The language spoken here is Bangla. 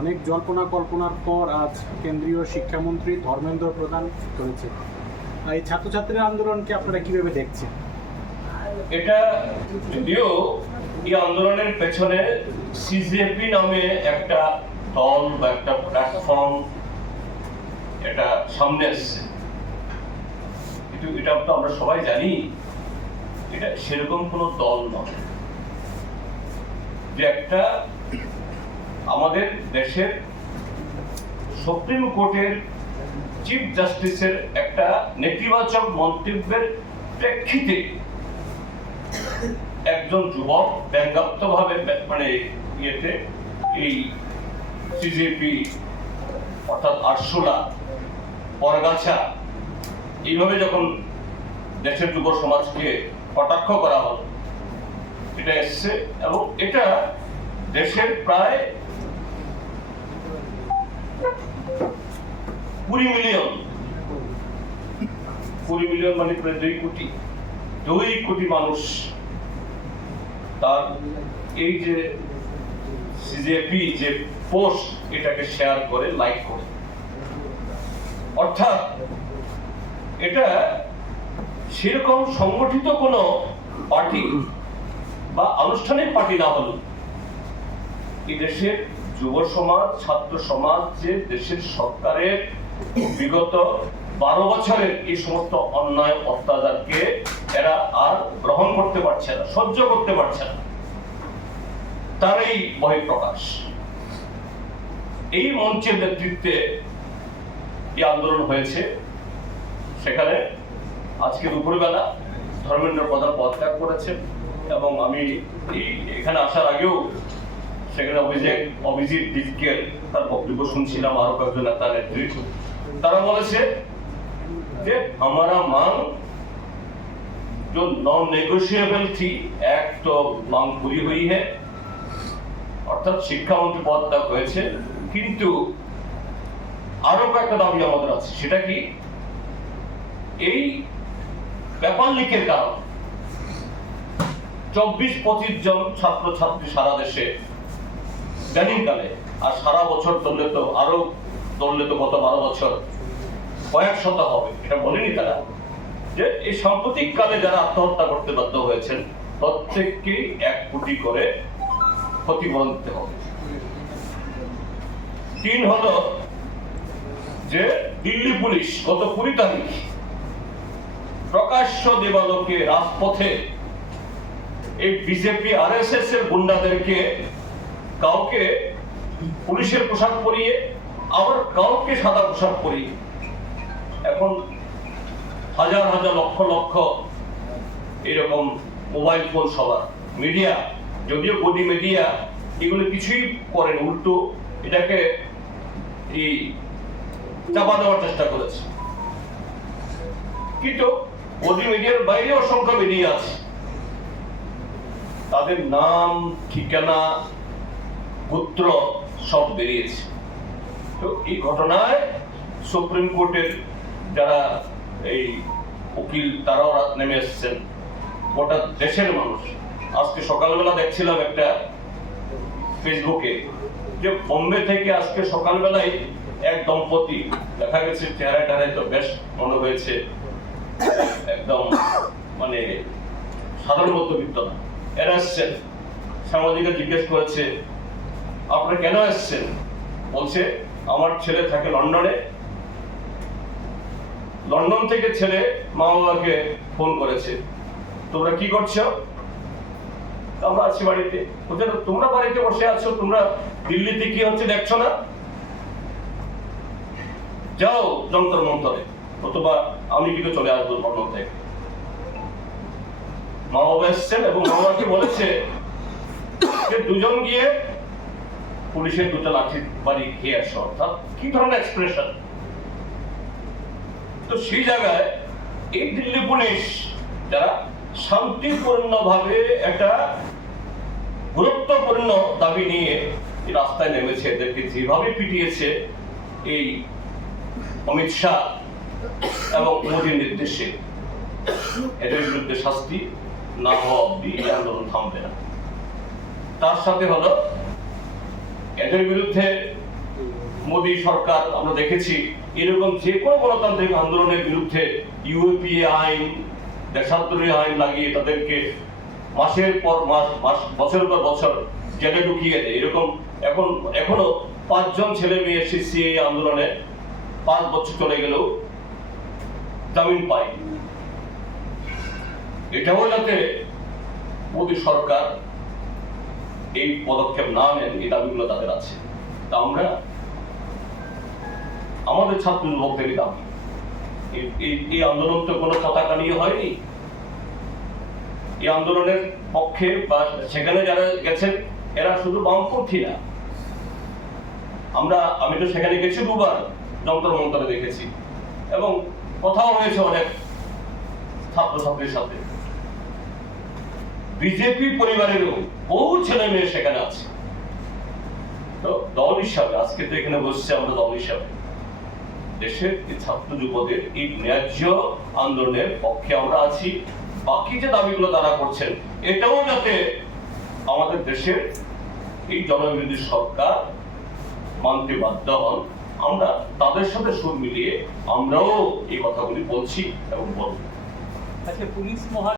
অনেক জল্পনা কল্পনার পর আজ কেন্দ্রীয় শিক্ষামন্ত্রী ধর্মেন্দ্র প্রধান করেছে। এই ছাত্রছাত্রীর আন্দোলনকে আপনারা কিভাবে দেখছেন? এটা যদিও এই আন্দোলনের পেছনে সিজেপি নামে একটা দল বা একটা প্ল্যাটফর্ম এটা সামনে আসছে, কিন্তু এটা তো আমরা সবাই জানি এটা সেরকম কোনো দল নয় যে একটা আমাদের দেশের সুপ্রিম কোর্টের চিফ জাস্টিসের একটা নেতিবাচক মন্তব্যের প্রেক্ষিতে একজন যুবক ব্যঙ্গাত্মকভাবে মানে ইয়েতে এই সিজেপি অর্থাৎ আরশোলা বরগাছা এইভাবে যখন দেশের যুব সমাজকে কটাক্ষ করা হলো, এটা এসছে এবং এটা দেশের প্রায় 20 মিলিয়ন মানে প্রায় 2 কোটি মানুষ তার এই যে সিজেপি যে পোস্ট এটাকে শেয়ার করে, লাইক করে। অর্থাৎ এটা সেরকম সংগঠিত কোনো পার্টি বা আনুষ্ঠানিক পার্টি না হলো এই দেশের যুব সমাজ, ছাত্র সমাজ যে দেশের সরকারের বিগত 12 বছরের এই সমস্ত অন্যায় অত্যাচারকে এরা আর গ্রহণ করতে পারছে না, সহ্য করতে পারছে না, তার এই বহিঃপ্রকাশ। এই মঞ্চের নেতৃত্বে এই আন্দোলন হয়েছে। সেখানে আজকে দুপুরবেলা ধর্মেন্দ্র প্রধান পদত্যাগ করেছেন এবং আমি এখানে আসার আগেও সেখানে অভিজিৎ দীপকের তার বক্তব্য শুনছিলাম, আরো কয়েকজন নেতা নেত্রী, তারা বলেছে যে हमारा मांग जो नॉन नेगोशिएबल थी, एक तो मांग पूरी हुई है, অর্থাৎ শিক্ষামন্ত্রী পদত্যাগ হয়েছে, কিন্তু আরো কয়েকটা দাবি আমাদের আছে। সেটা কি? এই পেপার লিকের কারণে 24-25 জন ছাত্রছাত্রী সারা দেশে ব্যানিংকালে, আর সারা বছর ধরলে তো আরো গত 12 বছর কয়েক শত হবে, এটা বলেনি তারা, যে এই সাম্প্রতিক কালে যারা আত্মহত্যা করতে বাধ্য হয়েছেন প্রত্যেককেই 1 কোটি করে ক্ষতিপূরণ দিতে হবে। 3 হলো যে দিল্লি পুলিশ গত 20 তারিখ প্রকাশ্য দিবালোকে রাজপথে এই বিজেপি আরএসএস এর গুন্ডাদেরকে কাউকে পুলিশের পোশাক পরিয়ে আবার কাউকে সাদা পোশাক পরিয়ে, এখন হাজার হাজার লক্ষ লক্ষ এরকম মোবাইল ফোন সবার, মিডিয়া যদিও গদি মিডিয়া এগুলো কিছুই করেন, উল্টো এটাকে এই চাপা দেওয়ার চেষ্টা করেছে। কিন্তু গদি মিডিয়ার বাইরে অসংখ্য মিডিয়া আছে, তাদের নাম, ঠিকানা, গোত্র সব বেরিয়েছে। তো এই ঘটনায় সুপ্রিম কোর্টের যারা এই উকিল তারাও নেমে এসেছেন, গোটা দেশের মানুষ। আজকে সকালবেলা দেখছিলাম একটা ফেসবুকে যে বোম্বে থেকে আজকে সকালবেলায় এক দম্পতি দেখা গেছে, চেহারাটারে তো বেশ মনে হয়েছে একদম মানে সাধারণ মধ্যবিত্ত না, এরা এসছেন। সাংবাদিকরা জিজ্ঞেস করেছে আপনারা কেন এসছেন? বলছে আমার ছেলে থাকে লন্ডনে, লন্ডন থেকে ছেলে মা বাবাকে ফোন করেছে, তোমরা কি করছো? আমরা আছি বাড়িতে। বলছে তোমরা বাড়িতে বসে আছো, তোমরা দিল্লিতে কি হচ্ছে দেখছো না? যাও যন্তর মন্তরে, অথবা আমি কিন্তু চলে আসবো লন্ডন থেকে। মা বাবা এসছেন এবং মা বাবাকে বলেছে যে দুজন গিয়ে পুলিশের 2টা লাঠি বাড়ি খেয়ে আসো। অর্থাৎ কি ধরনের এক্সপ্রেশন! তো সেই জায়গায় এই দিল্লি পুলিশ যারা শান্তিপূর্ণভাবে একটা গুরুত্বপূর্ণ দাবি নিয়ে রাস্তায় নেমেছে, এদেরকে যেভাবে পিটিয়েছে এই অমিত শাহ এবং মোদীর নির্দেশে, এদের বিরুদ্ধে শাস্তি না হওয়া অব্দি এই আন্দোলন থামবে না। তার সাথে হলো এদের বিরুদ্ধে মোদী সরকার আমরা দেখেছি এরকম যে কোনো গণতান্ত্রিক আন্দোলনের বিরুদ্ধে ইউএপিএ আইন, দেশান্তরী আইন লাগিয়ে তাদেরকে মাসের পর মাস বছরের পর বছর জেলে ঢুকিয়ে দেয়। এরকম এখনো 5 জন ছেলে মেয়ে সিসিএ আন্দোলনে 5 বছর চলে গেলেও জামিন পায়। এটাও যাতে মোদী সরকার এই পদক্ষেপ না নেন, এই দাবিগুলো তাদের আছে। তা আমরা আমাদের ছাত্র যুবকদের দাবি, এই আন্দোলন তো কোনো পতাকা নিয়ে হয়নি। এই আন্দোলনের পক্ষে বা সেখানে যারা গেছেন এরা শুধু বামপন্থী না। আমি তো সেখানে গেছি 2 বার, যন্ত্র মন্ত্রে দেখেছি এবং কথাও হয়েছে অনেক ছাত্রছাত্রীর সাথে। বিজেপি পরিবারেরও বহু ছেলে মেয়ে সেখানে আছে। তো দল হিসাবে আজকে তো এখানে বসছে, আমরা দল হিসাবে দেশের ছাত্র যুবদের এই ন্যায্য আন্দোলনের পক্ষে আমরা আছি। বাকি যে দাবিগুলো তারা করছেন এটাও যাতে আমাদের দেশের এই জনবিরোধী সরকার মানতে বাধ্য হন, আমরা তাদের সাথে সুর মিলিয়ে আমরাও এই কথাগুলি বলছি এবং বলব। আচ্ছা, পুলিশ মহা